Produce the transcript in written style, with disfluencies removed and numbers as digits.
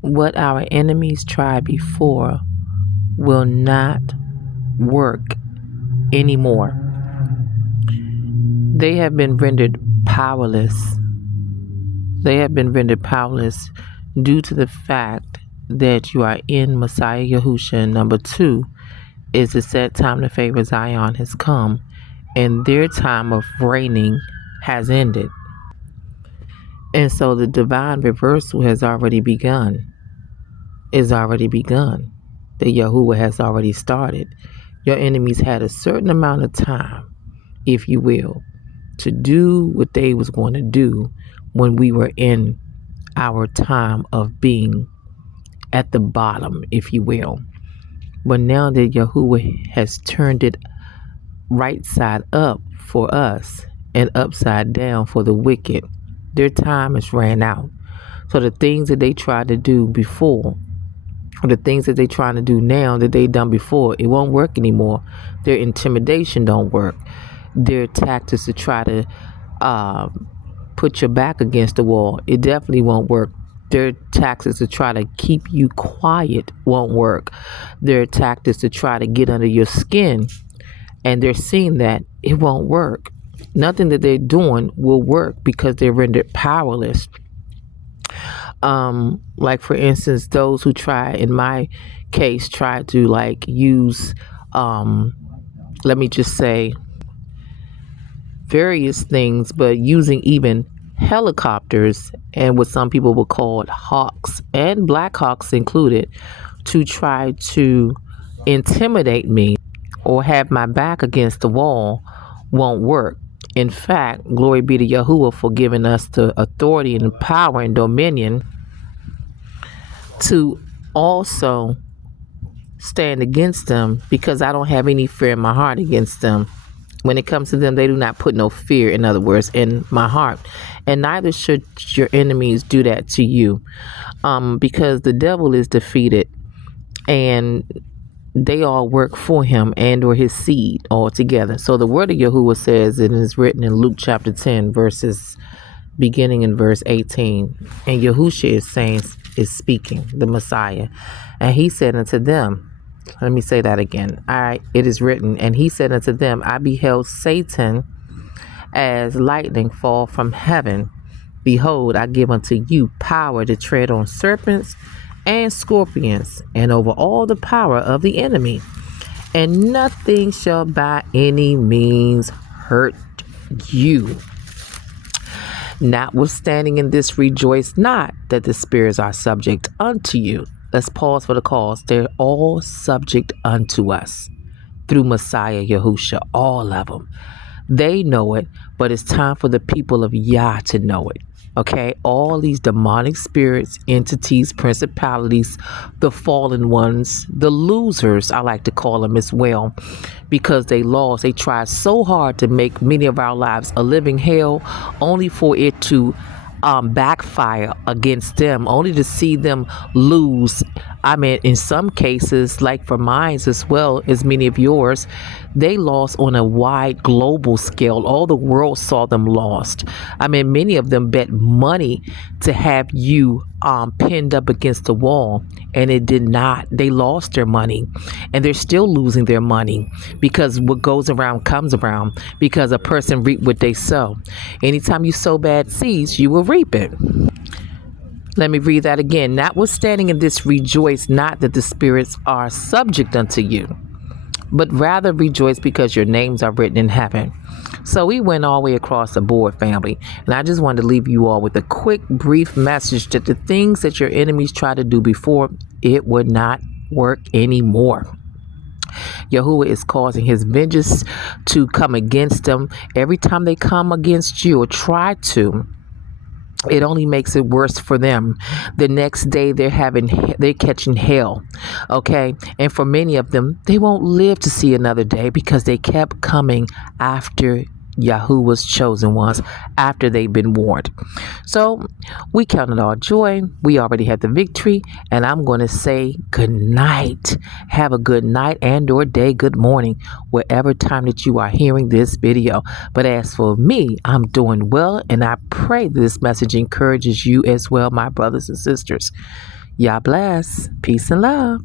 What our enemies tried before will not work anymore. They have been rendered powerless. They have been rendered powerless due to the fact that you are in Messiah Yahusha. And number two is the set time to favor Zion has come, and their time of reigning has ended. And so the divine reversal has already begun. Is already begun. The Yahuwah has already started. Your enemies had a certain amount of time, if you will, to do what they was going to do when we were in our time of being at the bottom, if you will. But now that Yahuwah has turned it right side up for us and upside down for the wicked, their time has ran out. So the things that they tried to do before, or the things that they trying to do now that they done before, it won't work anymore. Their intimidation don't work. Their tactics to try to put your back against the wall, it definitely won't work. Their tactics to try to keep you quiet won't work. Their tactics to try to get under your skin, and they're seeing that it won't work. Nothing that they're doing will work because they're rendered powerless. Like for instance, those who try, in my case, try to like use, let me just say, various things, but using even helicopters and what some people will call hawks and Black Hawks included to try to intimidate me or have my back against the wall won't work. In fact, glory be to Yahuwah for giving us the authority and power and dominion to also stand against them, because I don't have any fear in my heart against them. When it comes to them, they do not put no fear, in other words, in my heart. And neither should your enemies do that to you, because the devil is defeated and they all work for him and or his seed all together. So the word of Yahuwah says, it is written in Luke chapter 10, beginning in verse 18. And Yahusha is speaking, the Messiah. And he said unto them, let me say that again. It is written, and he said unto them, I beheld Satan as lightning fall from heaven. Behold, I give unto you power to tread on serpents and scorpions, and over all the power of the enemy, and nothing shall by any means hurt you. Notwithstanding in this, rejoice not that the spirits are subject unto you. Let's pause for the cause. They're all subject unto us through Messiah Yahusha, all of them. They know it, but it's time for the people of Yah to know it. Okay, all these demonic spirits, entities, principalities, the fallen ones, the losers, I like to call them as well, because they lost. They tried so hard to make many of our lives a living hell, only for it to backfire against them, only to see them lose. I mean, in some cases, like for mine as well as many of yours, they lost on a wide global scale. All the world saw them lost. I mean, many of them bet money to have you pinned up against the wall, and it did not. They lost their money, and they're still losing their money, because what goes around comes around, because a person reap what they sow. Anytime you sow bad seeds, you will reap it. Let me read that again. Notwithstanding in this, rejoice not that the spirits are subject unto you, but rather rejoice because your names are written in heaven. So we went all the way across the board, family. And I just wanted to leave you all with a quick, brief message that the things that your enemies tried to do before, it would not work anymore. Yahuwah is causing his vengeance to come against them. Every time they come against you or try to, it only makes it worse for them. The next day they're catching hell. Okay. And for many of them, they won't live to see another day, because they kept coming after Yahuwah's chosen ones after they've been warned. So we count it all joy. We already had the victory, and I'm going to say good night. Have a good night and or day, good morning, wherever time that you are hearing this video. But as for me, I'm doing well, and I pray this message encourages you as well, my brothers and sisters. Y'all bless. Peace and love.